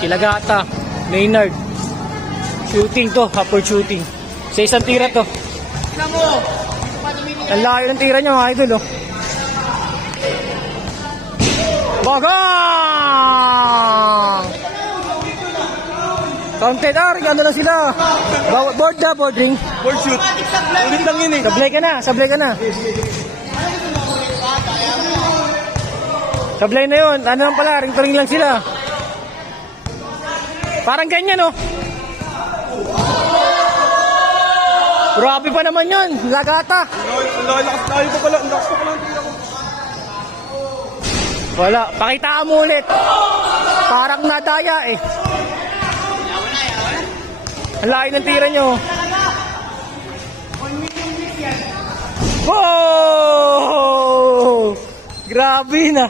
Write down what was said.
Kilagata. Maynard. Shooting to. Upper shooting. Sa isang tira to. Ang layo ng tira niya mga idol. Oh. Bagang! Counted ano na sila. Board na, board ring. Board shoot. Ulit lang yun eh. Sablay ka na, sablay ka na. Sablay na yun. Ano lang pala, ring to ring lang sila. Parang ganyan, oh. Grabe pa naman yun. Lagata. Layo pa pala. Ang lakas pa pala ang tira ko. Wala. Pakita mo ulit. Parang nadaya eh. Ang layo ng tira nyo. Wow! Grabe na.